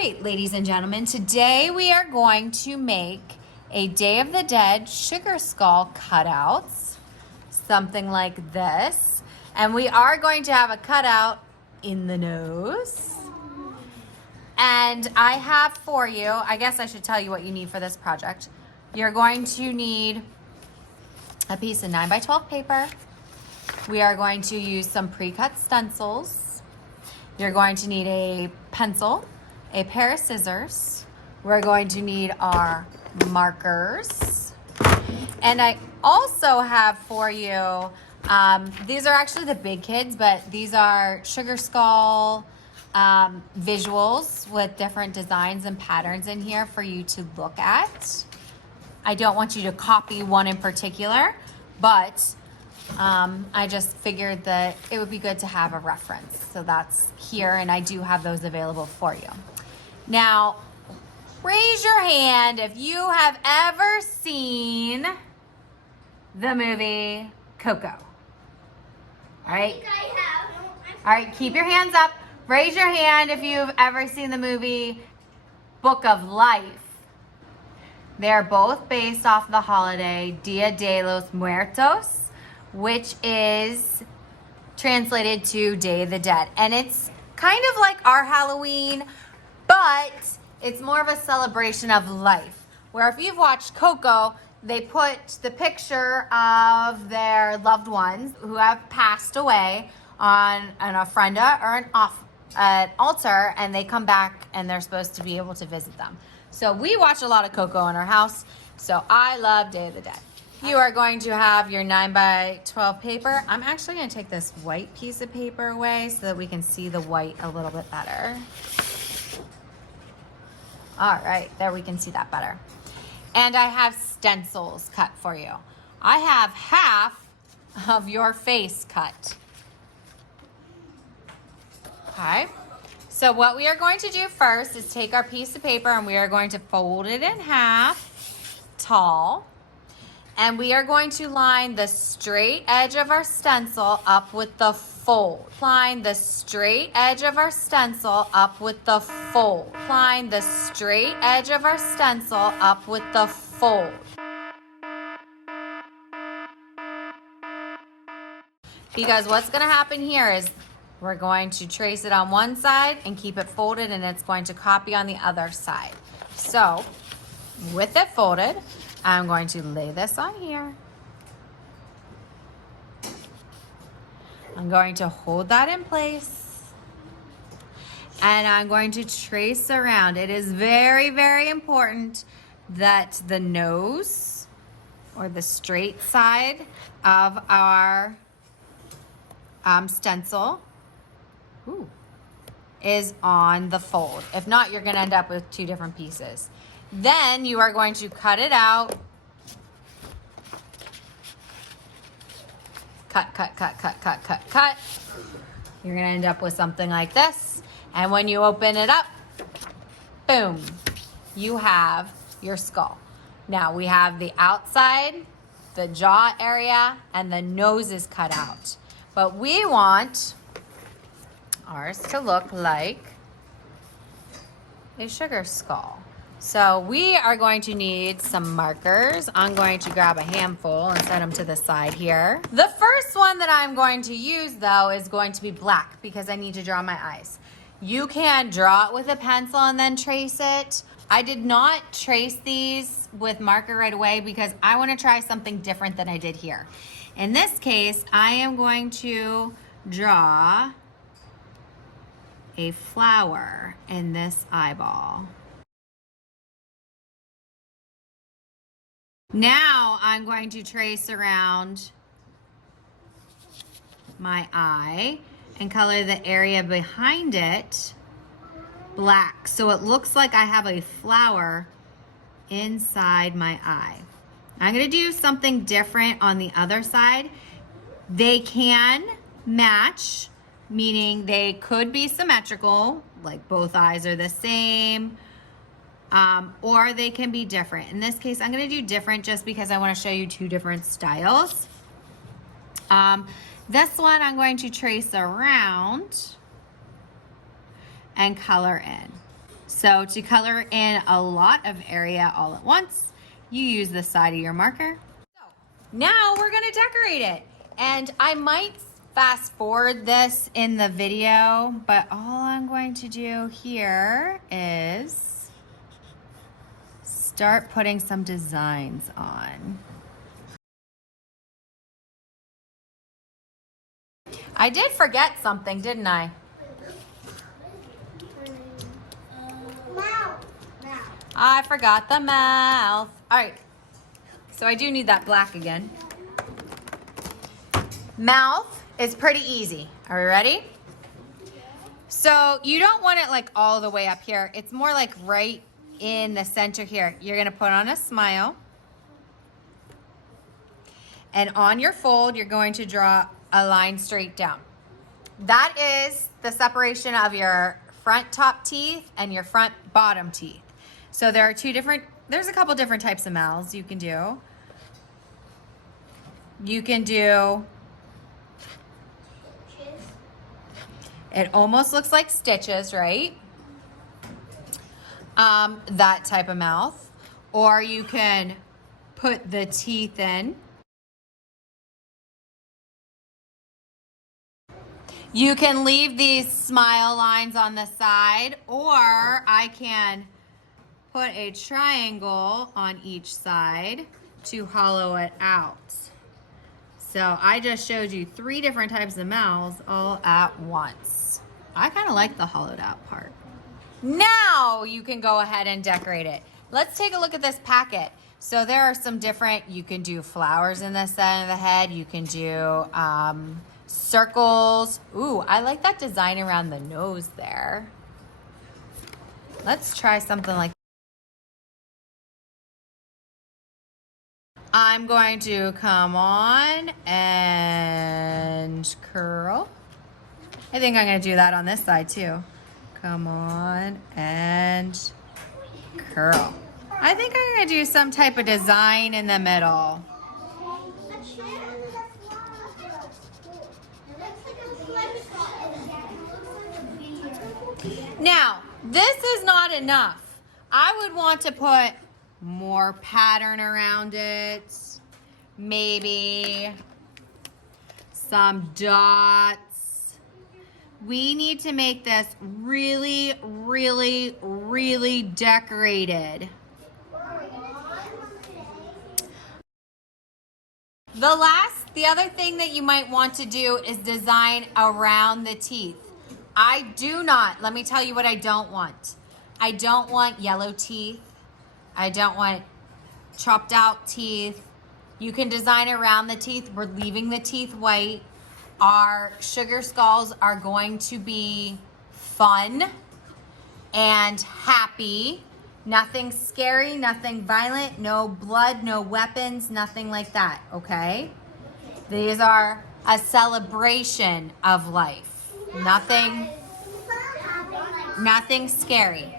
right, ladies and gentlemen, today we are going to make a Day of the Dead sugar skull cutouts, something like this. And we are going to have a cutout in the nose. And I have for you, I guess I should tell you what you need for this project. You're going to need a piece of 9x12 paper. We are going to use some pre-cut stencils. You're going to need a pencil, a pair of scissors. We're going to need our markers. And I also have for you, these are actually the big kids, but these are sugar skull visuals with different designs and patterns in here for you to look at. I don't want you to copy one in particular, but I just figured that it would be good to have a reference. So that's here, and I do have those available for you. Now, raise your hand if you have ever seen the movie Coco. All right? I think I have. All right, keep your hands up. Raise your hand if you've ever seen the movie Book of Life. They're both based off the holiday Dia de los Muertos, which is translated to Day of the Dead. And it's kind of like our Halloween, but it's more of a celebration of life. Where if you've watched Coco, they put the picture of their loved ones who have passed away on an ofrenda or an altar, and they come back and they're supposed to be able to visit them. So we watch a lot of Coco in our house, so I love Day of the Dead. You are going to have your 9x12 paper. I'm actually going to take this white piece of paper away so that we can see the white a little bit better. All right, there we can see that better. And I have stencils cut for you. I have half of your face cut. Okay. So what we are going to do first is take our piece of paper and we are going to fold it in half, tall. And we are going to line the straight edge of our stencil up with the fold. Line the straight edge of our stencil up with the fold. Line the straight edge of our stencil up with the fold. Because what's going to happen here is we're going to trace it on one side and keep it folded, and it's going to copy on the other side. So with it folded, I'm going to lay this on here. I'm going to hold that in place. And I'm going to trace around. It is very, very important that the nose or the straight side of our stencil is on the fold. If not, you're going to end up with two different pieces. Then you are going to cut it out. Cut, cut, cut, cut, cut, cut, cut. You're going to end up with something like this. And when you open it up, boom, you have your skull. Now we have the outside, the jaw area, and the nose is cut out. But we want ours to look like a sugar skull. So we are going to need some markers. I'm going to grab a handful and set them to the side here. The first one that I'm going to use, though, is going to be black because I need to draw my eyes. You can draw it with a pencil and then trace it. I did not trace these with marker right away because I want to try something different than I did here. In this case, I am going to draw a flower in this eyeball. Now I'm going to trace around my eye and color the area behind it black so it looks like I have a flower inside my eye. I'm going to do something different on the other side. They can match, meaning they could be symmetrical, like both eyes are the same, or they can be different. In this case, I'm going to do different just because I want to show you two different styles. This one I'm going to trace around and color in. So to color in a lot of area all at once, you use the side of your marker. So now we're gonna decorate it. And I might fast forward this in the video, but all I'm going to do here is start putting some designs on. I did forget something, didn't I? I forgot the mouth. All right, so I do need that black again. Mouth is pretty easy. Are we ready? So you don't want it like all the way up here. It's more like right in the center here. You're gonna put on a smile. And on your fold, you're going to draw a line straight down. That is the separation of your front top teeth and your front bottom teeth. So there are there's a couple different types of mouths you can do. You can do, it almost looks like stitches, right? That type of mouth. Or you can put the teeth in. You can leave these smile lines on the side, or I can put a triangle on each side to hollow it out. So I just showed you 3 different types of mouths all at once. I kind of like the hollowed out part. Now you can go ahead and decorate it. Let's take a look at this packet. So there are some different, you can do flowers in the center of the head. You can do circles. Ooh, I like that design around the nose there. Let's try something like I'm going to come on and curl. I think I'm going to do that on this side too. Come on and curl. I think I'm going to do some type of design in the middle. Now, this is not enough. I would want to put more pattern around it. Maybe some dots. We need to make this really, really, really decorated. The other thing that you might want to do is design around the teeth. Let me tell you what I don't want. I don't want yellow teeth. I don't want chopped out teeth. You can design around the teeth. We're leaving the teeth white. Our sugar skulls are going to be fun and happy. Nothing scary, nothing violent, no blood, no weapons, nothing like that, okay? These are a celebration of life. Nothing scary.